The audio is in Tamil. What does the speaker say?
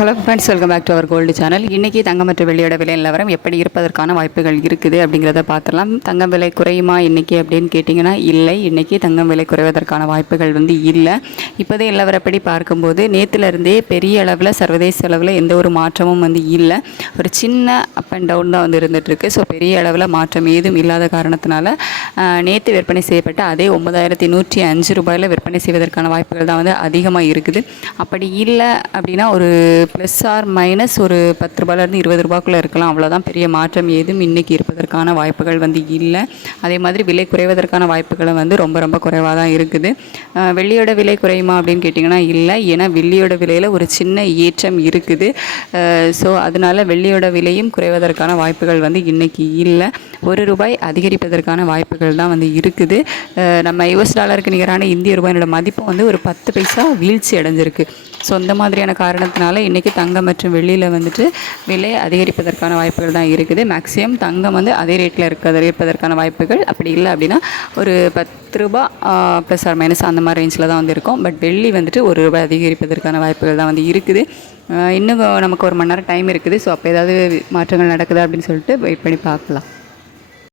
Hello friends, welcome back to our gold channel. இன்றைக்கி தங்கம் மற்றும் வெள்ளியோட விலை நிலவரம் எப்படி இருப்பதற்கான வாய்ப்புகள் இருக்குது அப்படிங்கிறத பார்த்துடலாம். தங்கம் விலை குறையுமா இன்றைக்கி அப்படின்னு கேட்டிங்கன்னா இல்லை, இன்றைக்கி தங்கம் விலை குறைவதற்கான வாய்ப்புகள் இல்லை. இப்போதே நிலவரப்படி பார்க்கும்போது நேற்றுலேருந்தே பெரிய அளவில் சர்வதேச அளவில் எந்த ஒரு மாற்றமும் இல்லை. ஒரு சின்ன அப் அண்ட் டவுன் தான் இருந்துகிட்ருக்கு. ஸோ பெரிய அளவில் மாற்றம் ஏதும் இல்லாத காரணத்தினால நேற்று விற்பனை செய்யப்பட்ட அதே 9105 ரூபாயில் விற்பனை செய்வதற்கான வாய்ப்புகள் தான் அதிகமாக இருக்குது. அப்படி இல்லை அப்படின்னா ஒரு ப்ளஸ் ஆர் மைனஸ் ஒரு 10 ரூபாயிலேருந்து 20 ரூபாய்க்குள்ளே இருக்கலாம். அவ்வளோதான், பெரிய மாற்றம் ஏதும் இன்றைக்கி இருப்பதற்கான வாய்ப்புகள் இல்லை. அதே மாதிரி விலை குறைவதற்கான வாய்ப்புகளும் ரொம்ப ரொம்ப குறைவாக தான் இருக்குது. வெள்ளியோட விலை குறையுமா அப்படின்னு கேட்டிங்கன்னா இல்லை, ஏன்னா வெள்ளியோட விலையில் ஒரு சின்ன ஏற்றம் இருக்குது. ஸோ அதனால் வெள்ளியோட விலையும் குறைவதற்கான வாய்ப்புகள் இன்றைக்கி இல்லை. ₹1 அதிகரிப்பதற்கான வாய்ப்புகள் தான் இருக்குது. நம்ம US டாலருக்கு நிகரான இந்திய ரூபாயினோட மதிப்பு ஒரு 10 பைசா வீழ்ச்சி அடைஞ்சிருக்கு. ஸோ அந்த மாதிரியான காரணத்தினால இன்றைக்கி தங்கம் மற்றும் வெள்ளியில் விலை அதிகரிப்பதற்கான வாய்ப்புகள் தான் இருக்குது. மேக்ஸிமம் தங்கம் அதே ரேட்டில் இருப்பதற்கான வாய்ப்புகள், அப்படி இல்லை அப்படின்னா ஒரு ₹10 ப்ளஸ் ஆர் மைனஸ் அந்த மாதிரி ரேஞ்சில் தான் இருக்கும். பட் வெள்ளி ₹1 அதிகரிப்பதற்கான வாய்ப்புகள் தான் இருக்குது. இன்னும் நமக்கு 1 மணி நேரம் டைம் இருக்குது. ஸோ அப்போ ஏதாவது மாற்றங்கள் நடக்குதா அப்படின்னு சொல்லிட்டு வெயிட் பண்ணி பார்க்கலாம்.